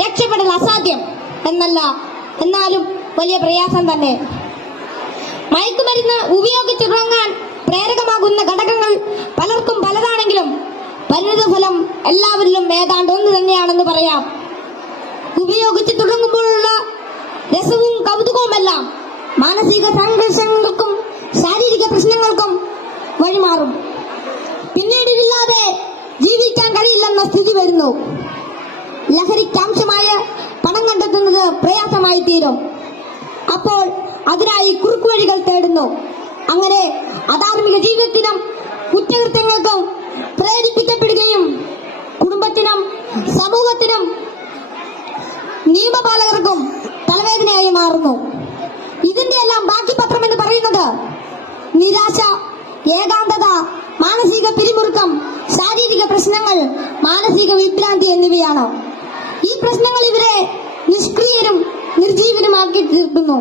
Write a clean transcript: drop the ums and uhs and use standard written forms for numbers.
രക്ഷപ്പെടൽ അസാധ്യം എന്നല്ല, എന്നാലും വലിയ പ്രയാസം തന്നെ. മയക്കുമരുന്ന് ഉപയോഗിച്ച് തുടങ്ങാൻ പ്രേരകമാകുന്ന ഘടകങ്ങൾ പലർക്കും പലതാണെങ്കിലും പരിണിതഫലം എല്ലാവരിലും ഏതാണ്ട് ഒന്ന് തന്നെയാണെന്ന് പറയാം. ഉപയോഗിച്ച് തുടങ്ങുമ്പോഴുള്ള രസവും കൗതുകവുമെല്ലാം മാനസിക സംഘർഷങ്ങൾക്കും ശാരീരിക പ്രശ്നങ്ങൾക്കും വഴിമാറും. പിന്നീട് ഇതില്ലാതെ ജീവിക്കാൻ കഴിയില്ലെന്ന സ്ഥിതി വരുന്നു. ലഹരിക്കാംശമായ പണം കണ്ടെത്തുന്നത് പ്രയാസമായി തീരും. അപ്പോൾ അതിനായി കുറുക്കുവഴികൾ തേടുന്നു. അങ്ങനെ അധാർമിക ജീവിതത്തിനും കുറ്റകൃത്യങ്ങൾക്കും പ്രേരിപ്പിക്കപ്പെടുകയും കുടുംബത്തിനും സമൂഹത്തിനും നിയമപാലകർക്കും തലവേദനയായി മാറുന്നു. ഇതിന്റെ എല്ലാം ബാക്കി പത്രം എന്ന് പറയുന്നത് നിരാശ, ഏകാന്തത, മാനസിക പിരിമുറുക്കം, ശാരീരിക പ്രശ്നങ്ങൾ, മാനസിക വിഭ്രാന്തി എന്നിവയാണ്. ഈ പ്രശ്നങ്ങൾ ഇവരെ നിഷ്ക്രിയരും നിർജീവനുമാക്കി തീർക്കുന്നു.